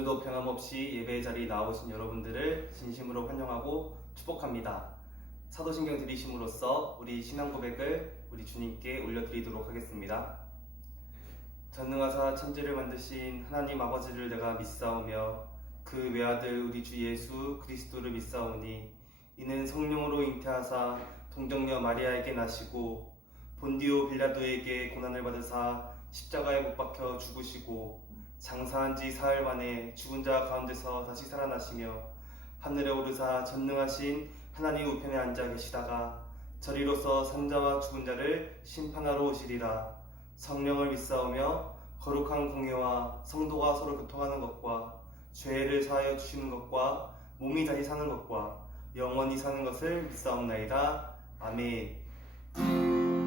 오늘도 변함없이 예배의 자리에 나오신 여러분들을 진심으로 환영하고 축복합니다. 사도신경 들이심으로써 우리 신앙 고백을 우리 주님께 올려드리도록 하겠습니다. 전능하사 천지를 만드신 하나님 아버지를 내가 믿사오며 그 외아들 우리 주 예수 그리스도를 믿사오니 이는 성령으로 잉태하사 동정녀 마리아에게 나시고 본디오 빌라도에게 고난을 받으사 십자가에 못 박혀 죽으시고 장사한 지 사흘 만에 죽은 자 가운데서 다시 살아나시며 하늘에 오르사 전능하신 하나님 우편에 앉아 계시다가 저리로서 산자와 죽은 자를 심판하러 오시리라. 성령을 믿사오며 거룩한 공예와 성도가 서로 교통하는 것과 죄를 사하여 주시는 것과 몸이 다시 사는 것과 영원히 사는 것을 믿사옵나이다. 아멘. 사랑합니다.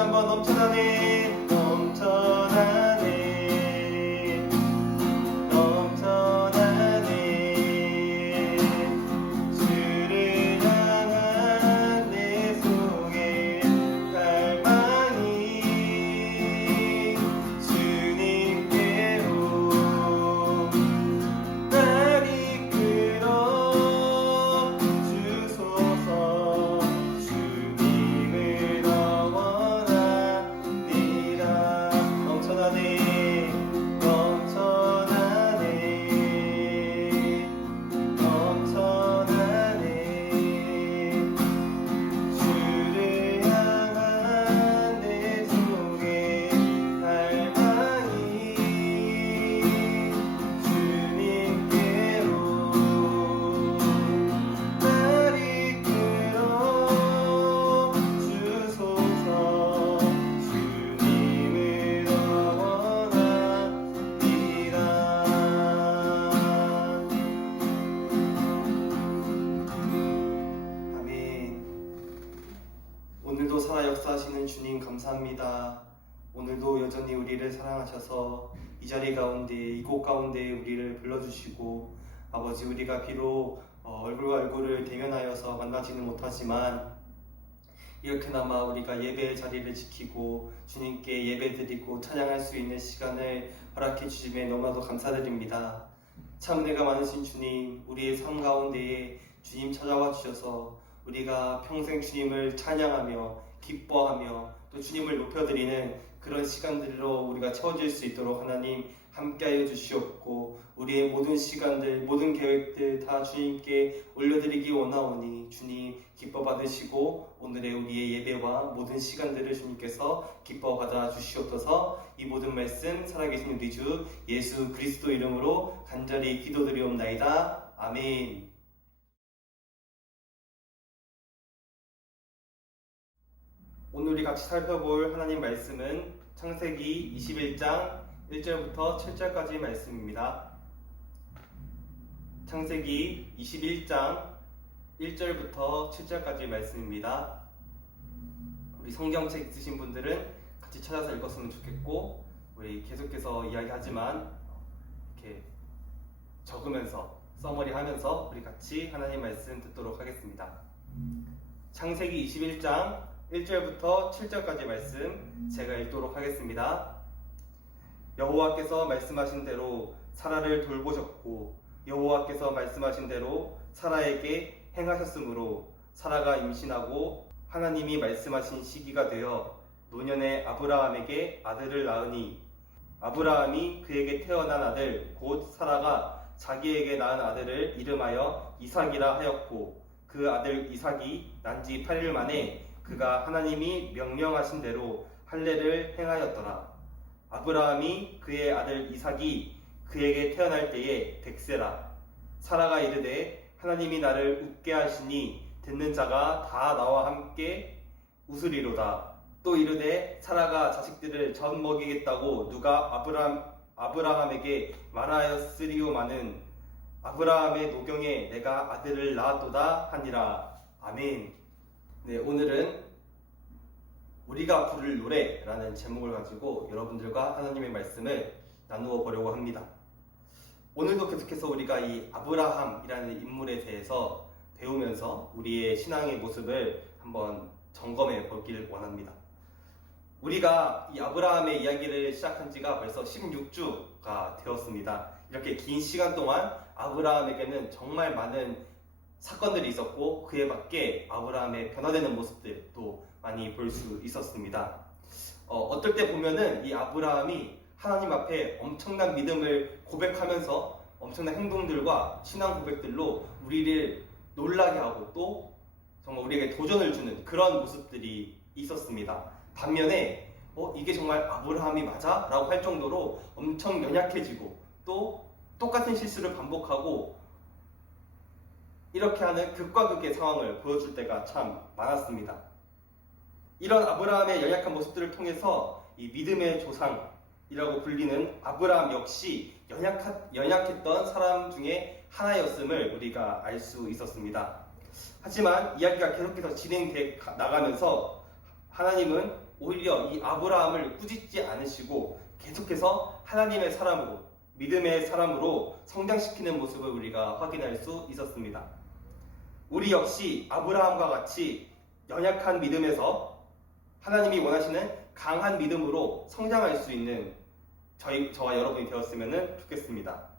한번 넘쳐나네 넘쳐나네 넘쳐나네 주를 향한 내 속에 갈망이 주님께로 날 이끌어 주소서 주님을 더 원합니다 넘쳐나네 넘쳐나네 넘쳐나네 주를 향한 내 속에 갈망이 주님께로 날 이끌어 주소서 주님을 더 원합니다 아멘. 오늘도 살아 역사하시는 주님 감사합니다. 오늘도 여전히 우리를 사랑하셔서 이 자리 가운데 이곳 가운데 우리를 불러주시고 아버지 우리가 비록 얼굴과 얼굴을 대면하여서 만나지는 못하지만 이렇게나마 우리가 예배의 자리를 지키고 주님께 예배드리고 찬양할 수 있는 시간을 허락해 주심에 너무나도 감사드립니다. 참 은혜가 많으신 주님, 우리의 삶 가운데에 주님 찾아와 주셔서 우리가 평생 주님을 찬양하며 기뻐하며 또 주님을 높여드리는 그런 시간들로 우리가 채워질 수 있도록 하나님 함께하여 주시옵고 우리의 모든 시간들 모든 계획들 다 주님께 올려드리기 원하오니 주님 기뻐 받으시고 오늘의 우리의 예배와 모든 시간들을 주님께서 기뻐 받아 주시옵소서. 이 모든 말씀 살아계신 우리 주 예수 그리스도 이름으로 간절히 기도드리옵나이다. 아멘. 오늘 우리 같이 살펴볼 하나님 말씀은 창세기 21장 1절부터 7절까지 말씀입니다. 창세기 21장 1절부터 7절까지 말씀입니다. 우리 성경책 있으신 분들은 같이 찾아서 읽었으면 좋겠고 우리 계속해서 이야기하지만 이렇게 적으면서 서머리 하면서 우리 같이 하나님 말씀 듣도록 하겠습니다. 창세기 21장 1절부터 7절까지 말씀 제가 읽도록 하겠습니다. 여호와께서 말씀하신 대로 사라를 돌보셨고 여호와께서 말씀하신 대로 사라에게 행하셨으므로 사라가 임신하고 하나님이 말씀하신 시기가 되어 노년의 아브라함에게 아들을 낳으니 아브라함이 그에게 태어난 아들 곧 사라가 자기에게 낳은 아들을 이름하여 이삭이라 하였고 그 아들 이삭이 난 지 8일 만에 그가 하나님이 명령하신 대로 할례를 행하였더라. 아브라함이 그의 아들 이삭이 그에게 태어날 때에 100세라. 사라가 이르되 하나님이 나를 웃게 하시니 듣는 자가 다 나와 함께 웃으리로다. 또 이르되 사라가 자식들을 젖 먹이겠다고 누가 아브라함에게 말하였으리오마는 아브라함의 노경에 내가 아들을 낳았도다 하니라. 아멘. 네, 오늘은 우리가 부를 노래라는 제목을 가지고 여러분들과 하나님의 말씀을 나누어 보려고 합니다. 오늘도 계속해서 우리가 이 아브라함이라는 인물에 대해서 배우면서 우리의 신앙의 모습을 한번 점검해 보기를 원합니다. 우리가 이 아브라함의 이야기를 시작한 지가 벌써 16주가 되었습니다. 이렇게 긴 시간 동안 아브라함에게는 정말 많은 사건들이 있었고 그에 맞게 아브라함의 변화되는 모습들도 많이 볼 수 있었습니다. 어떨 때 보면은 이 아브라함이 하나님 앞에 엄청난 믿음을 고백하면서 엄청난 행동들과 신앙 고백들로 우리를 놀라게 하고 또 정말 우리에게 도전을 주는 그런 모습들이 있었습니다. 반면에 이게 정말 아브라함이 맞아? 라고 할 정도로 엄청 연약해지고 또 똑같은 실수를 반복하고 이렇게 하는 극과 극의 상황을 보여줄 때가 참 많았습니다. 이런 아브라함의 연약한 모습들을 통해서 이 믿음의 조상이라고 불리는 아브라함 역시 연약했던 사람 중에 하나였음을 우리가 알 수 있었습니다. 하지만 이야기가 계속해서 진행돼 나가면서 하나님은 오히려 이 아브라함을 꾸짖지 않으시고 계속해서 하나님의 사람으로, 믿음의 사람으로 성장시키는 모습을 우리가 확인할 수 있었습니다. 우리 역시 아브라함과 같이 연약한 믿음에서 하나님이 원하시는 강한 믿음으로 성장할 수 있는 저와 여러분이 되었으면 좋겠습니다.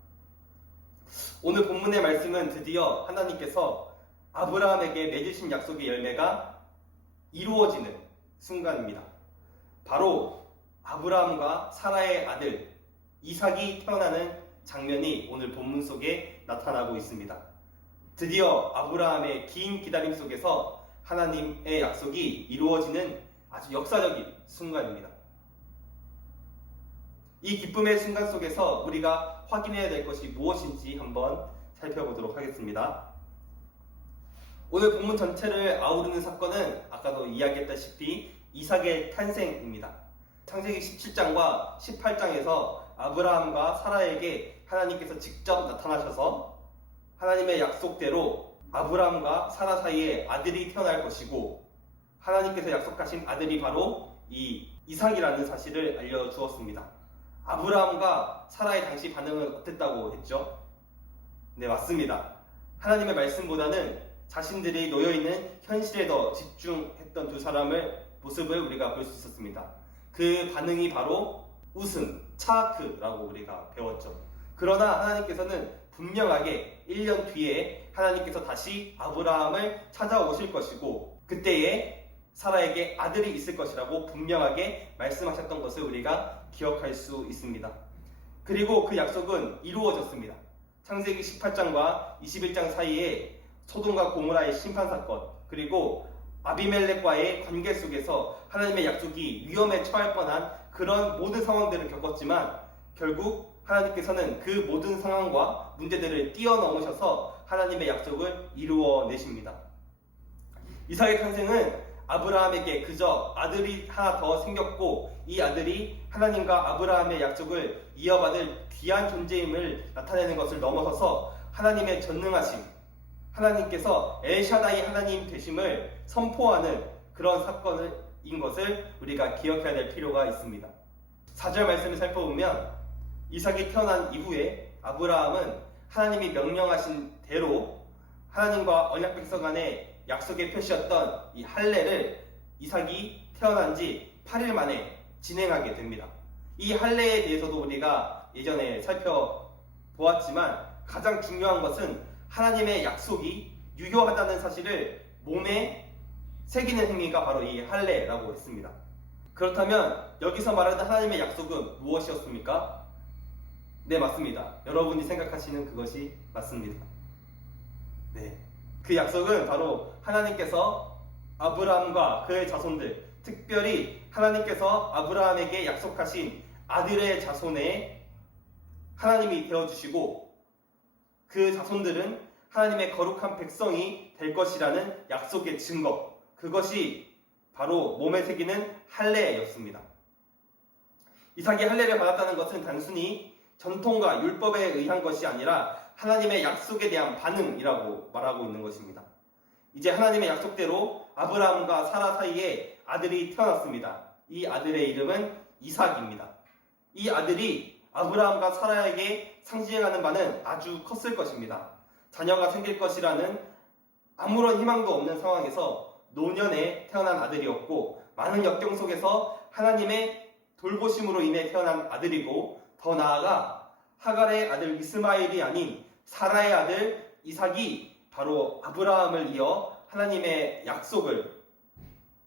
오늘 본문의 말씀은 드디어 하나님께서 아브라함에게 맺으신 약속의 열매가 이루어지는 순간입니다. 바로 아브라함과 사라의 아들 이삭이 태어나는 장면이 오늘 본문 속에 나타나고 있습니다. 드디어 아브라함의 긴 기다림 속에서 하나님의 약속이 이루어지는 아주 역사적인 순간입니다. 이 기쁨의 순간 속에서 우리가 확인해야 될 것이 무엇인지 한번 살펴보도록 하겠습니다. 오늘 본문 전체를 아우르는 사건은 아까도 이야기했다시피 이삭의 탄생입니다. 창세기 17장과 18장에서 아브라함과 사라에게 하나님께서 직접 나타나셔서 하나님의 약속대로 아브라함과 사라 사이에 아들이 태어날 것이고 하나님께서 약속하신 아들이 바로 이 이삭이라는 사실을 알려주었습니다. 아브라함과 사라의 당시 반응은 어땠다고 했죠? 네, 맞습니다. 하나님의 말씀보다는 자신들이 놓여있는 현실에 더 집중했던 두 사람의 모습을 우리가 볼 수 있었습니다. 그 반응이 바로 웃음, 차크라고 우리가 배웠죠. 그러나 하나님께서는 분명하게 1년 뒤에 하나님께서 다시 아브라함을 찾아오실 것이고 그때에 사라에게 아들이 있을 것이라고 분명하게 말씀하셨던 것을 우리가 기억할 수 있습니다. 그리고 그 약속은 이루어졌습니다. 창세기 18장과 21장 사이에 소돔과 고모라의 심판 사건, 그리고 아비멜렉과의 관계 속에서 하나님의 약속이 위험에 처할 뻔한 그런 모든 상황들을 겪었지만 결국 하나님께서는 그 모든 상황과 문제들을 뛰어넘으셔서 하나님의 약속을 이루어내십니다. 이삭의 탄생은 아브라함에게 그저 아들이 하나 더 생겼고 이 아들이 하나님과 아브라함의 약속을 이어받을 귀한 존재임을 나타내는 것을 넘어서서 하나님의 전능하심, 하나님께서 엘샤다이 하나님 되심을 선포하는 그런 사건인 것을 우리가 기억해야 될 필요가 있습니다. 4절 말씀을 살펴보면 이삭이 태어난 이후에 아브라함은 하나님이 명령하신 대로 하나님과 언약 백성 간의 약속의 표시였던 이 할례를 이삭이 태어난 지 8일 만에 진행하게 됩니다. 이 할례에 대해서도 우리가 예전에 살펴보았지만 가장 중요한 것은 하나님의 약속이 유효하다는 사실을 몸에 새기는 행위가 바로 이 할례라고 했습니다. 그렇다면 여기서 말하는 하나님의 약속은 무엇이었습니까? 네, 맞습니다. 여러분이 생각하시는 그것이 맞습니다. 네, 그 약속은 바로 하나님께서 아브라함과 그의 자손들, 특별히 하나님께서 아브라함에게 약속하신 아들의 자손에 하나님이 되어주시고 그 자손들은 하나님의 거룩한 백성이 될 것이라는 약속의 증거, 그것이 바로 몸에 새기는 할례였습니다. 이삭이 할례를 받았다는 것은 단순히 전통과 율법에 의한 것이 아니라 하나님의 약속에 대한 반응이라고 말하고 있는 것입니다. 이제 하나님의 약속대로 아브라함과 사라 사이에 아들이 태어났습니다. 이 아들의 이름은 이삭입니다. 이 아들이 아브라함과 사라에게 상징하는 바는 아주 컸을 것입니다. 자녀가 생길 것이라는 아무런 희망도 없는 상황에서 노년에 태어난 아들이었고 많은 역경 속에서 하나님의 돌보심으로 인해 태어난 아들이고 더 나아가 하갈의 아들 이스마엘이 아닌 사라의 아들 이삭이 바로 아브라함을 이어 하나님의 약속을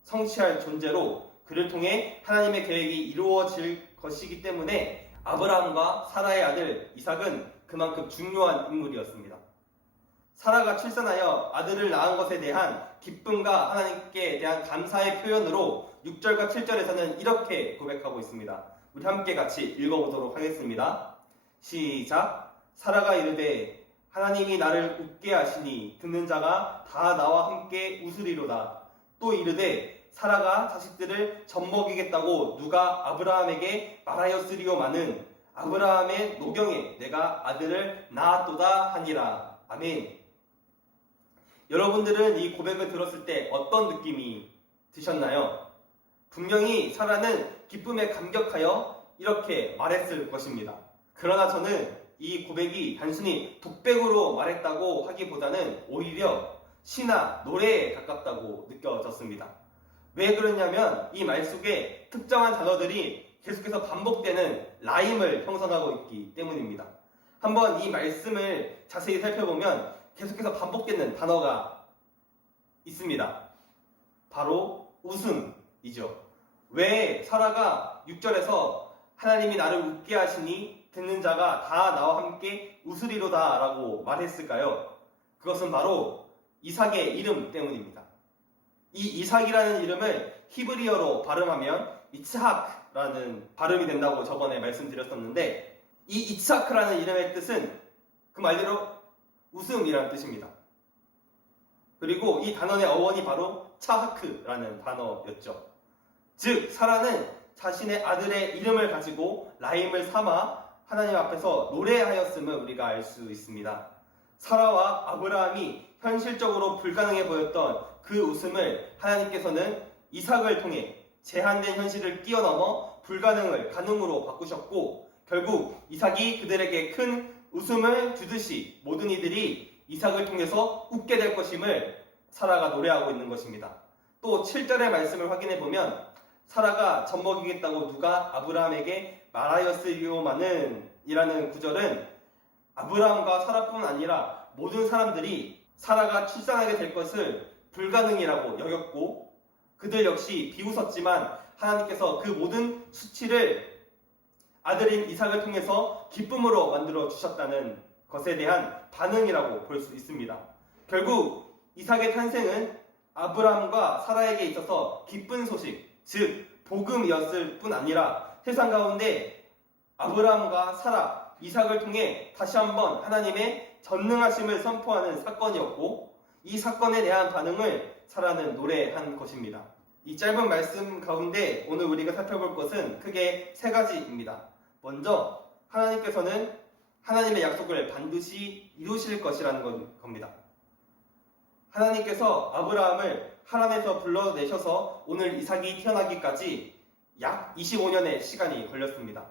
성취할 존재로 그를 통해 하나님의 계획이 이루어질 것이기 때문에 아브라함과 사라의 아들 이삭은 그만큼 중요한 인물이었습니다. 사라가 출산하여 아들을 낳은 것에 대한 기쁨과 하나님께 대한 감사의 표현으로 6절과 7절에서는 이렇게 고백하고 있습니다. 우리 함께 같이 읽어보도록 하겠습니다. 시작. 사라가 이르되 하나님이 나를 웃게 하시니 듣는 자가 다 나와 함께 웃으리로다. 또 이르되 사라가 자식들을 젖먹이겠다고 누가 아브라함에게 말하였으리요마는 아브라함의 노경에 내가 아들을 낳았도다 하니라. 아멘. 여러분들은 이 고백을 들었을 때 어떤 느낌이 드셨나요? 분명히 사라는 기쁨에 감격하여 이렇게 말했을 것입니다. 그러나 저는 이 고백이 단순히 독백으로 말했다고 하기보다는 오히려 시나 노래에 가깝다고 느껴졌습니다. 왜 그러냐면 이 말 속에 특정한 단어들이 계속해서 반복되는 라임을 형성하고 있기 때문입니다. 한번 이 말씀을 자세히 살펴보면 계속해서 반복되는 단어가 있습니다. 바로 웃음이죠. 왜 사라가 6절에서 하나님이 나를 웃게 하시니 듣는 자가 다 나와 함께 웃으리로다 라고 말했을까요? 그것은 바로 이삭의 이름 때문입니다. 이 이삭이라는 이름을 히브리어로 발음하면 이츠하크라는 발음이 된다고 저번에 말씀드렸었는데, 이 이츠하크라는 이름의 뜻은 그 말대로 웃음이라는 뜻입니다. 그리고 이 단어의 어원이 바로 차하크라는 단어였죠. 즉 사라는 자신의 아들의 이름을 가지고 라임을 삼아 하나님 앞에서 노래하였음을 우리가 알 수 있습니다. 사라와 아브라함이 현실적으로 불가능해 보였던 그 웃음을 하나님께서는 이삭을 통해 제한된 현실을 뛰어넘어 불가능을 가능으로 바꾸셨고, 결국 이삭이 그들에게 큰 웃음을 주듯이 모든 이들이 이삭을 통해서 웃게 될 것임을 사라가 노래하고 있는 것입니다. 또 7절의 말씀을 확인해 보면 사라가 젖먹이겠다고 누가 아브라함에게 말하였으리오마는 이라는 구절은 아브라함과 사라뿐 아니라 모든 사람들이 사라가 출산하게 될 것을 불가능이라고 여겼고, 그들 역시 비웃었지만 하나님께서 그 모든 수치를 아들인 이삭을 통해서 기쁨으로 만들어 주셨다는 것에 대한 반응이라고 볼 수 있습니다. 결국 이삭의 탄생은 아브라함과 사라에게 있어서 기쁜 소식, 즉 복음이었을 뿐 아니라 세상 가운데 아브라함과 사라, 이삭을 통해 다시 한번 하나님의 전능하심을 선포하는 사건이었고, 이 사건에 대한 반응을 사라는 노래한 것입니다. 이 짧은 말씀 가운데 오늘 우리가 살펴볼 것은 크게 세 가지입니다. 먼저 하나님께서는 하나님의 약속을 반드시 이루실 것이라는 겁니다. 하나님께서 아브라함을 하란에서 불러내셔서 오늘 이삭이 태어나기까지 약 25년의 시간이 걸렸습니다.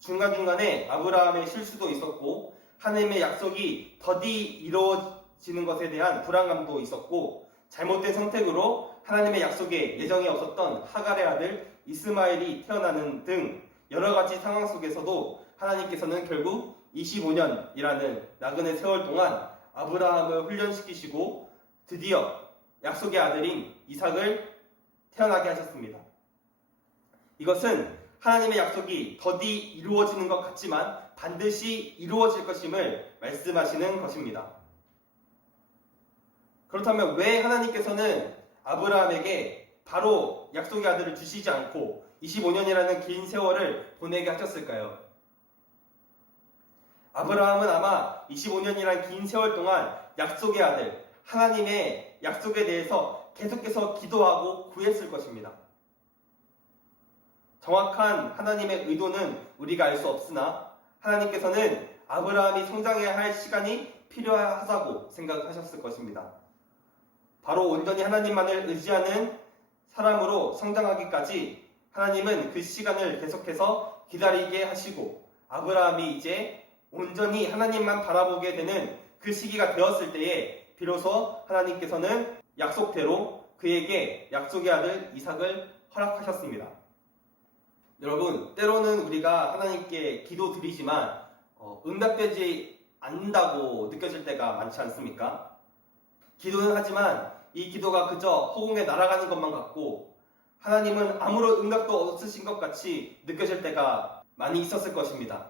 중간중간에 아브라함의 실수도 있었고 하나님의 약속이 더디 이루어지는 것에 대한 불안감도 있었고, 잘못된 선택으로 하나님의 약속에 예정이 없었던 하갈의 아들 이스마엘이 태어나는 등 여러 가지 상황 속에서도 하나님께서는 결국 25년이라는 나그네 세월 동안 아브라함을 훈련시키시고 드디어 약속의 아들인 이삭을 태어나게 하셨습니다. 이것은 하나님의 약속이 더디 이루어지는 것 같지만 반드시 이루어질 것임을 말씀하시는 것입니다. 그렇다면 왜 하나님께서는 아브라함에게 바로 약속의 아들을 주시지 않고 25년이라는 긴 세월을 보내게 하셨을까요? 아브라함은 아마 25년이라는 긴 세월 동안 약속의 아들, 하나님의 약속에 대해서 계속해서 기도하고 구했을 것입니다. 정확한 하나님의 의도는 우리가 알 수 없으나 하나님께서는 아브라함이 성장해야 할 시간이 필요하다고 생각하셨을 것입니다. 바로 온전히 하나님만을 의지하는 사람으로 성장하기까지 하나님은 그 시간을 계속해서 기다리게 하시고, 아브라함이 이제 온전히 하나님만 바라보게 되는 그 시기가 되었을 때에 비로소 하나님께서는 약속대로 그에게 약속의 아들 이삭을 허락하셨습니다. 여러분, 때로는 우리가 하나님께 기도드리지만 응답되지 않는다고 느껴질 때가 많지 않습니까? 기도는 하지만 이 기도가 그저 허공에 날아가는 것만 같고 하나님은 아무런 응답도 없으신 것 같이 느껴질 때가 많이 있었을 것입니다.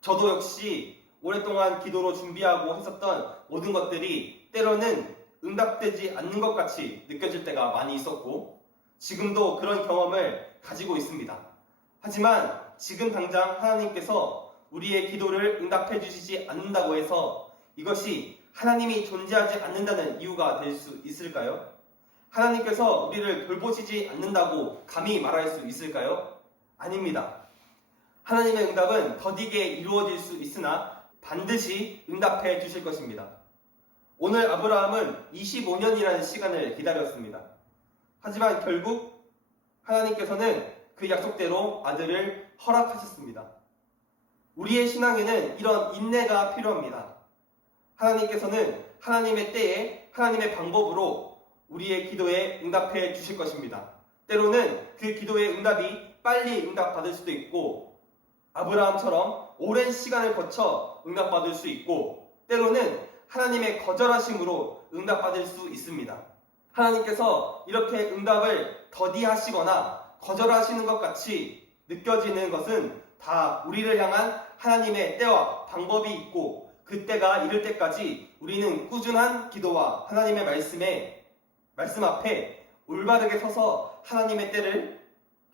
저도 역시 오랫동안 기도로 준비하고 했었던 모든 것들이 때로는 응답되지 않는 것 같이 느껴질 때가 많이 있었고 지금도 그런 경험을 가지고 있습니다. 하지만 지금 당장 하나님께서 우리의 기도를 응답해 주시지 않는다고 해서 이것이 하나님이 존재하지 않는다는 이유가 될 수 있을까요? 하나님께서 우리를 돌보시지 않는다고 감히 말할 수 있을까요? 아닙니다. 하나님의 응답은 더디게 이루어질 수 있으나 반드시 응답해 주실 것입니다. 오늘 아브라함은 25년이라는 시간을 기다렸습니다. 하지만 결국 하나님께서는 그 약속대로 아들을 허락하셨습니다. 우리의 신앙에는 이런 인내가 필요합니다. 하나님께서는 하나님의 때에 하나님의 방법으로 우리의 기도에 응답해 주실 것입니다. 때로는 그 기도의 응답이 빨리 응답받을 수도 있고, 아브라함처럼 오랜 시간을 거쳐 응답받을 수 있고, 때로는 하나님의 거절하심으로 응답받을 수 있습니다. 하나님께서 이렇게 응답을 더디하시거나 거절하시는 것 같이 느껴지는 것은 다 우리를 향한 하나님의 때와 방법이 있고, 그 때가 이를 때까지 우리는 꾸준한 기도와 하나님의 말씀 앞에 올바르게 서서 하나님의 때를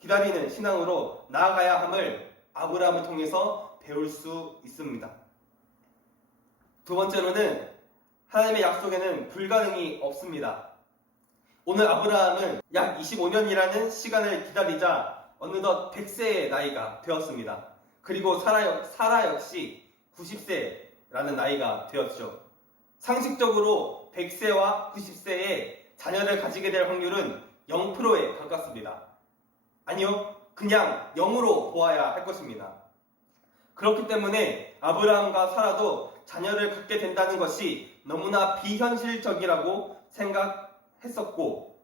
기다리는 신앙으로 나아가야 함을 아브라함을 통해서 배울 수 있습니다. 두 번째로는 하나님의 약속에는 불가능이 없습니다. 오늘 아브라함은 약 25년이라는 시간을 기다리자 어느덧 100세의 나이가 되었습니다. 그리고 사라 역시 90세라는 나이가 되었죠. 상식적으로 100세와 90세의 자녀를 가지게 될 확률은 0%에 가깝습니다. 아니요, 그냥 0으로 보아야 할 것입니다. 그렇기 때문에 아브라함과 사라도 자녀를 갖게 된다는 것이 너무나 비현실적이라고 생각했었고,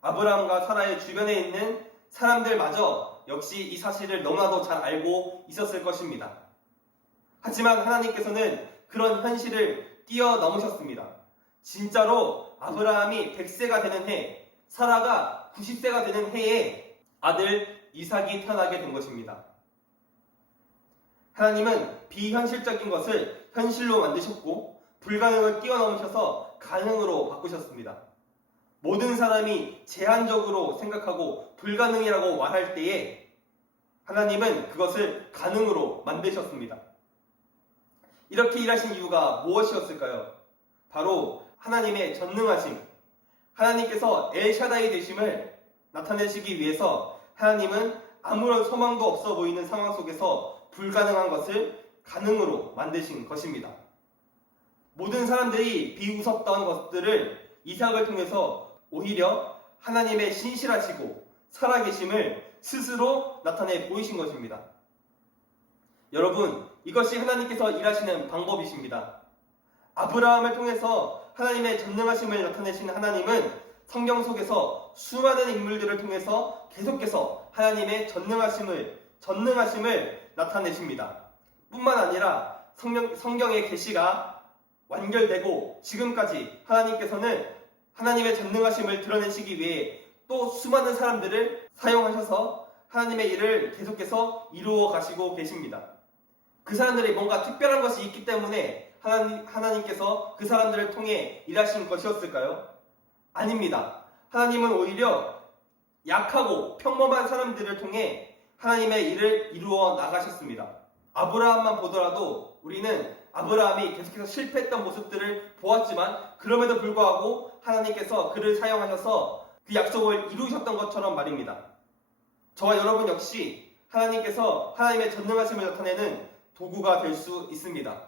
아브라함과 사라의 주변에 있는 사람들마저 역시 이 사실을 너무나도 잘 알고 있었을 것입니다. 하지만 하나님께서는 그런 현실을 뛰어넘으셨습니다. 진짜로 아브라함이 100세가 되는 해, 사라가 90세가 되는 해에 아들 이삭이 태어나게 된 것입니다. 하나님은 비현실적인 것을 현실로 만드셨고, 불가능을 뛰어넘으셔서 가능으로 바꾸셨습니다. 모든 사람이 제한적으로 생각하고 불가능이라고 말할 때에 하나님은 그것을 가능으로 만드셨습니다. 이렇게 일하신 이유가 무엇이었을까요? 바로 하나님의 전능하심, 하나님께서 엘샤다이 되심을 나타내시기 위해서 하나님은 아무런 소망도 없어 보이는 상황 속에서 불가능한 것을 가능으로 만드신 것입니다. 모든 사람들이 비웃었던 것들을 이삭을 통해서 오히려 하나님의 신실하시고 살아계심을 스스로 나타내 보이신 것입니다. 여러분, 이것이 하나님께서 일하시는 방법이십니다. 아브라함을 통해서 하나님의 전능하심을 나타내신 하나님은 성경 속에서 수많은 인물들을 통해서 계속해서 하나님의 전능하심을 나타내십니다. 뿐만 아니라 성경의 계시가 완결되고 지금까지 하나님께서는 하나님의 전능하심을 드러내시기 위해 또 수많은 사람들을 사용하셔서 하나님의 일을 계속해서 이루어 가시고 계십니다. 그 사람들이 뭔가 특별한 것이 있기 때문에 하나님께서 그 사람들을 통해 일하신 것이었을까요? 아닙니다. 하나님은 오히려 약하고 평범한 사람들을 통해 하나님의 일을 이루어 나가셨습니다. 아브라함만 보더라도 우리는 아브라함이 계속해서 실패했던 모습들을 보았지만, 그럼에도 불구하고 하나님께서 그를 사용하셔서 그 약속을 이루셨던 것처럼 말입니다. 저와 여러분 역시 하나님께서 하나님의 전능하심을 나타내는 도구가 될 수 있습니다.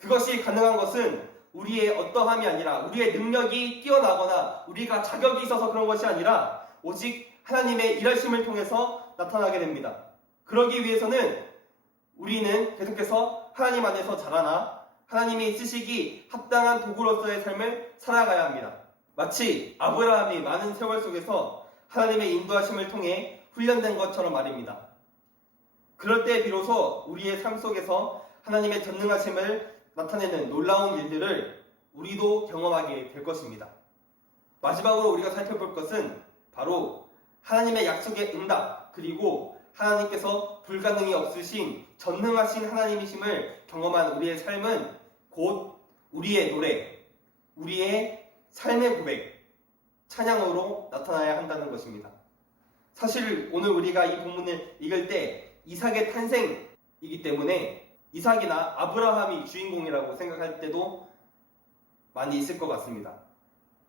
그것이 가능한 것은 우리의 어떠함이 아니라, 우리의 능력이 뛰어나거나 우리가 자격이 있어서 그런 것이 아니라 오직 하나님의 일하심을 통해서 나타나게 됩니다. 그러기 위해서는 우리는 계속해서 하나님 안에서 자라나 하나님이 쓰시기 합당한 도구로서의 삶을 살아가야 합니다. 마치 아브라함이 많은 세월 속에서 하나님의 인도하심을 통해 훈련된 것처럼 말입니다. 그럴 때 비로소 우리의 삶 속에서 하나님의 전능하심을 나타내는 놀라운 일들을 우리도 경험하게 될 것입니다. 마지막으로 우리가 살펴볼 것은 바로 하나님의 약속의 응답, 그리고 하나님께서 불가능이 없으신 전능하신 하나님이심을 경험한 우리의 삶은 곧 우리의 노래, 우리의 삶의 고백, 찬양으로 나타나야 한다는 것입니다. 사실 오늘 우리가 이 본문을 읽을 때 이삭의 탄생이기 때문에 이삭이나 아브라함이 주인공이라고 생각할 때도 많이 있을 것 같습니다.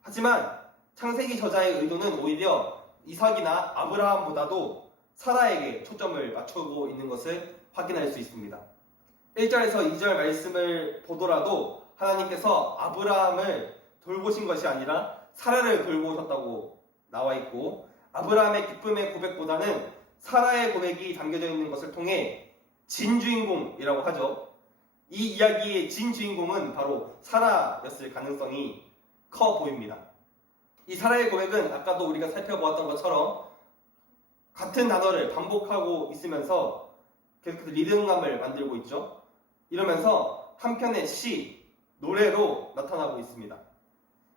하지만 창세기 저자의 의도는 오히려 이삭이나 아브라함보다도 사라에게 초점을 맞추고 있는 것을 확인할 수 있습니다. 1절에서 2절 말씀을 보더라도 하나님께서 아브라함을 돌보신 것이 아니라 사라를 돌보셨다고 나와 있고, 아브라함의 기쁨의 고백보다는 사라의 고백이 담겨져 있는 것을 통해 진주인공이라고 하죠. 이 이야기의 진주인공은 바로 사라였을 가능성이 커 보입니다. 이 사라의 고백은 아까도 우리가 살펴보았던 것처럼 같은 단어를 반복하고 있으면서 계속해서 리듬감을 만들고 있죠. 이러면서 한편의 시, 노래로 나타나고 있습니다.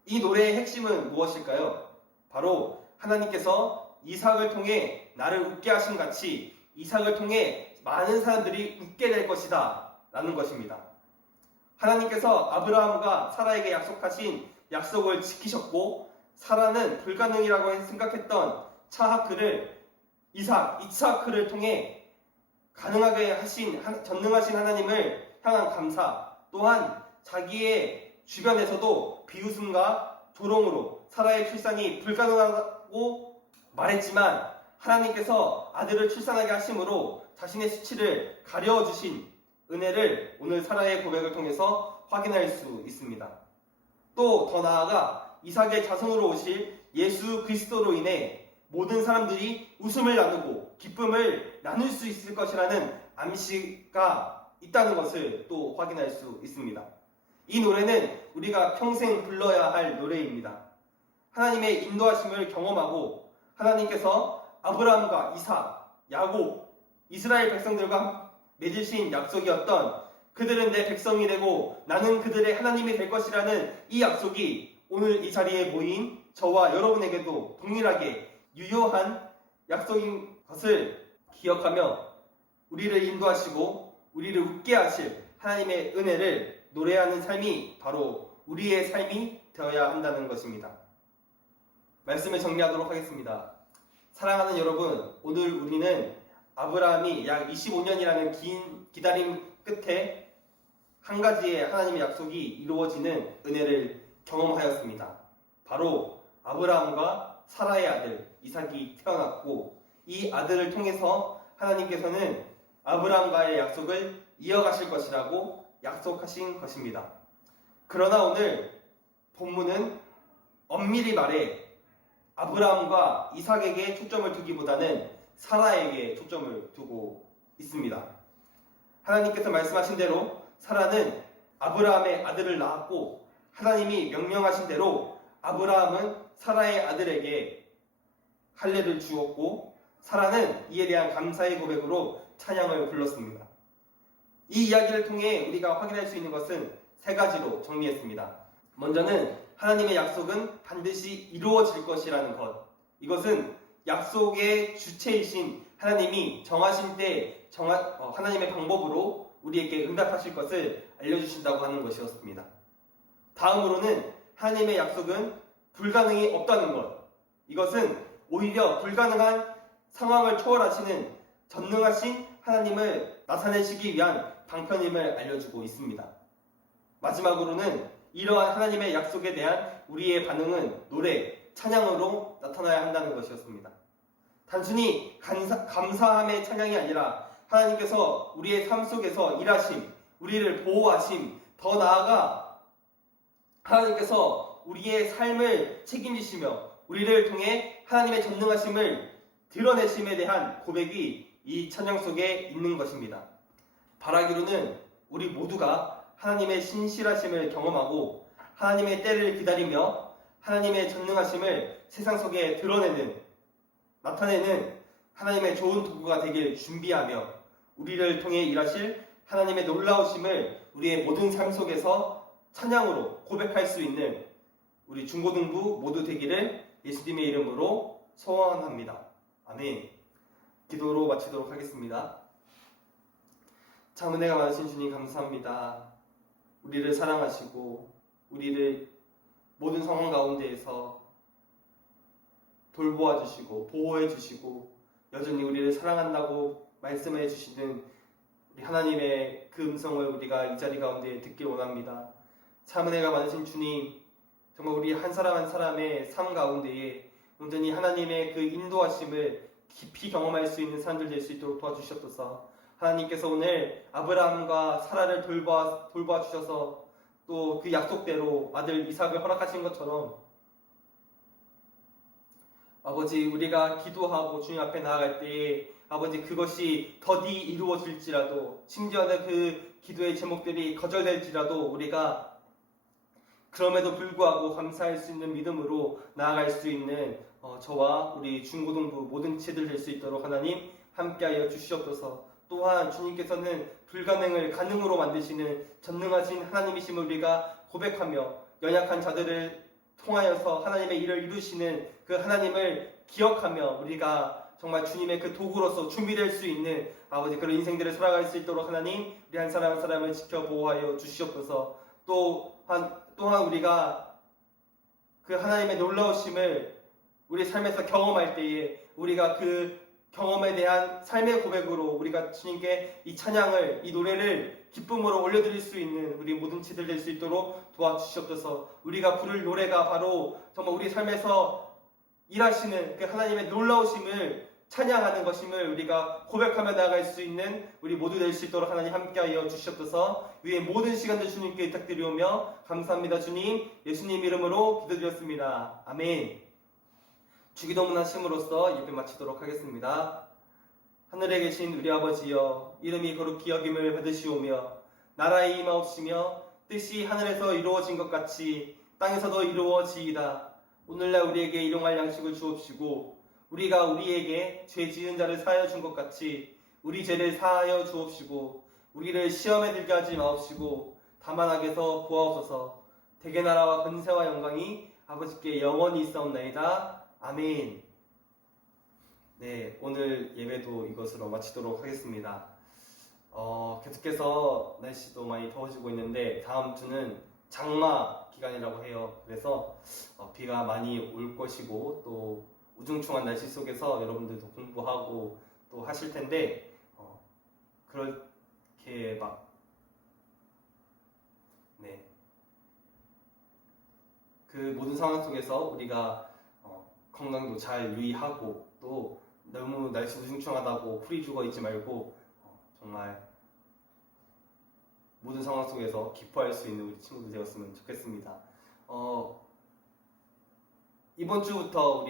이 노래의 핵심은 무엇일까요? 바로 하나님께서 이삭을 통해 나를 웃게 하신 같이 이삭을 통해 많은 사람들이 웃게 될 것이다 라는 것입니다. 하나님께서 아브라함과 사라에게 약속하신 약속을 지키셨고, 사라는 불가능이라고 생각했던 차하크를 이삭을 통해 가능하게 하신 전능하신 하나님을 향한 감사, 또한 자기의 주변에서도 비웃음과 조롱으로 사라의 출산이 불가능하다고 말했지만 하나님께서 아들을 출산하게 하심으로 자신의 수치를 가려주신 은혜를 오늘 사라의 고백을 통해서 확인할 수 있습니다. 또 더 나아가 이삭의 자손으로 오실 예수 그리스도로 인해 모든 사람들이 웃음을 나누고 기쁨을 나눌 수 있을 것이라는 암시가 있다는 것을 또 확인할 수 있습니다. 이 노래는 우리가 평생 불러야 할 노래입니다. 하나님의 인도하심을 경험하고 하나님께서 아브라함과 이삭, 야곱, 이스라엘 백성들과 맺으신 약속이었던 그들은 내 백성이 되고 나는 그들의 하나님이 될 것이라는 이 약속이 오늘 이 자리에 모인 저와 여러분에게도 동일하게 유효한 약속인 것을 기억하며 우리를 인도하시고 우리를 웃게 하실 하나님의 은혜를 노래하는 삶이 바로 우리의 삶이 되어야 한다는 것입니다. 말씀을 정리하도록 하겠습니다. 사랑하는 여러분, 오늘 우리는 아브라함이 약 25년이라는 긴 기다림 끝에 한 가지의 하나님의 약속이 이루어지는 은혜를 경험하였습니다. 바로 아브라함과 사라의 아들 이삭이 태어났고, 이 아들을 통해서 하나님께서는 아브라함과의 약속을 이어가실 것이라고 약속하신 것입니다. 그러나 오늘 본문은 엄밀히 말해 아브라함과 이삭에게 초점을 두기보다는 사라에게 초점을 두고 있습니다. 하나님께서 말씀하신 대로 사라는 아브라함의 아들을 낳았고, 하나님이 명령하신 대로 아브라함은 사라의 아들에게 할례를 주었고, 사라는 이에 대한 감사의 고백으로 찬양을 불렀습니다. 이 이야기를 통해 우리가 확인할 수 있는 것은 세 가지로 정리했습니다. 먼저는 하나님의 약속은 반드시 이루어질 것이라는 것. 이것은 약속의 주체이신 하나님이 정하신 때 하나님의 방법으로 우리에게 응답하실 것을 알려주신다고 하는 것이었습니다. 다음으로는 하나님의 약속은 불가능이 없다는 것. 이것은 오히려 불가능한 상황을 초월하시는 전능하신 하나님을 나타내시기 위한 방편임을 알려주고 있습니다. 마지막으로는 이러한 하나님의 약속에 대한 우리의 반응은 노래, 찬양으로 나타나야 한다는 것이었습니다. 단순히 감사함의 찬양이 아니라 하나님께서 우리의 삶 속에서 일하심, 우리를 보호하심, 더 나아가 하나님께서 우리의 삶을 책임지시며 우리를 통해 하나님의 전능하심을 드러내심에 대한 고백이 이 찬양 속에 있는 것입니다. 바라기로는 우리 모두가 하나님의 신실하심을 경험하고 하나님의 때를 기다리며 하나님의 전능하심을 세상 속에 나타내는 하나님의 좋은 도구가 되길 준비하며 우리를 통해 일하실 하나님의 놀라우심을 우리의 모든 삶 속에서 찬양으로 고백할 수 있는 우리 중고등부 모두 되기를 예수님의 이름으로 소원합니다. 아멘. 기도로 마치도록 하겠습니다. 참 은혜가 많으신 주님 감사합니다. 우리를 사랑하시고 우리를 모든 상황 가운데에서 돌보아 주시고 보호해 주시고 여전히 우리를 사랑한다고 말씀해 주시는 우리 하나님의 그 음성을 우리가 이 자리 가운데 듣길 원합니다. 참 은혜가 많으신 주님, 정말 우리 한 사람 한 사람의 삶 가운데에 온전히 하나님의 그 인도하심을 깊이 경험할 수 있는 사람들 될 수 있도록 도와주셨소서. 하나님께서 오늘 아브라함과 사라를 돌봐 주셔서 또 그 약속대로 아들 이삭을 허락하신 것처럼 아버지, 우리가 기도하고 주님 앞에 나아갈 때에 아버지, 그것이 더디 이루어질지라도, 심지어는 그 기도의 제목들이 거절될지라도 우리가 그럼에도 불구하고 감사할 수 있는 믿음으로 나아갈 수 있는 저와 우리 중고등부 모든 지체들 될 수 있도록 하나님 함께하여 주시옵소서. 또한 주님께서는 불가능을 가능으로 만드시는 전능하신 하나님이심을 우리가 고백하며 연약한 자들을 통하여서 하나님의 일을 이루시는 그 하나님을 기억하며 우리가 정말 주님의 그 도구로서 준비될 수 있는 아버지 그런 인생들을 살아갈 수 있도록 하나님 우리 한 사람 한 사람을 지켜 보호하여 주시옵소서. 또한 우리가 그 하나님의 놀라우심을 우리 삶에서 경험할 때에 우리가 그 경험에 대한 삶의 고백으로 우리가 주님께 이 찬양을, 이 노래를 기쁨으로 올려드릴 수 있는 우리 모든 치들 될 수 있도록 도와주시옵소서. 우리가 부를 노래가 바로 정말 우리 삶에서 일하시는 그 하나님의 놀라우심을 찬양하는 것임을 우리가 고백하며 나아갈 수 있는 우리 모두 될 수 있도록 하나님 함께하여 주시옵소서. 위에 모든 시간들 주님께 부탁드리오며 감사합니다. 주님, 예수님 이름으로 기도드렸습니다. 아멘. 주기도문 하심으로써 예배 마치도록 하겠습니다. 하늘에 계신 우리 아버지여, 이름이 거룩히 여김을 받으시오며 나라의 임하옵시며 뜻이 하늘에서 이루어진 것 같이 땅에서도 이루어지이다. 오늘날 우리에게 일용할 양식을 주옵시고 우리가 우리에게 죄 지은 자를 사하여 준 것 같이 우리 죄를 사하여 주옵시고 우리를 시험에 들게 하지 마옵시고 다만 악에서 구하옵소서. 대개 나라와 권세와 영광이 아버지께 영원히 있사옵나이다. 아멘. 네, 오늘 예배도 이것으로 마치도록 하겠습니다. 계속해서 날씨도 많이 더워지고 있는데 다음 주는 장마 기간이라고 해요. 그래서 비가 많이 올 것이고 또 우중충한 날씨 속에서 여러분들도 공부하고 또 하실 텐데 그렇게 막 네. 그 모든 상황 속에서 우리가 건강도 잘 유의하고 또 너무 날씨 우중충하다고 풀이 죽어 있지 말고 정말 모든 상황 속에서 기뻐할 수 있는 우리 친구들 되었으면 좋겠습니다. 이번 주부터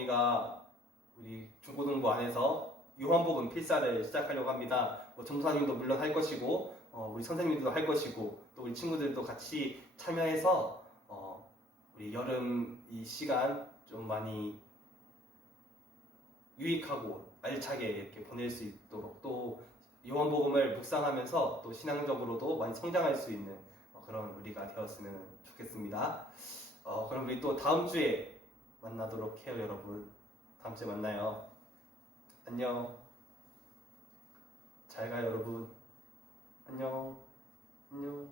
우리 중고등부 안에서 요한복음 필사를 시작하려고 합니다. 전도사님도 물론 할 것이고 우리 선생님들도 할 것이고 또 우리 친구들도 같이 참여해서 우리 여름 이 시간 좀 많이 유익하고 알차게 이렇게 보낼 수 있도록 또 요한복음을 묵상하면서 또 신앙적으로도 많이 성장할 수 있는 그런 우리가 되었으면 좋겠습니다. 그럼 우리 또 다음 주에 만나도록 해요, 여러분. 다음 주에 만나요. 안녕. 잘 가요, 여러분. 안녕. 안녕.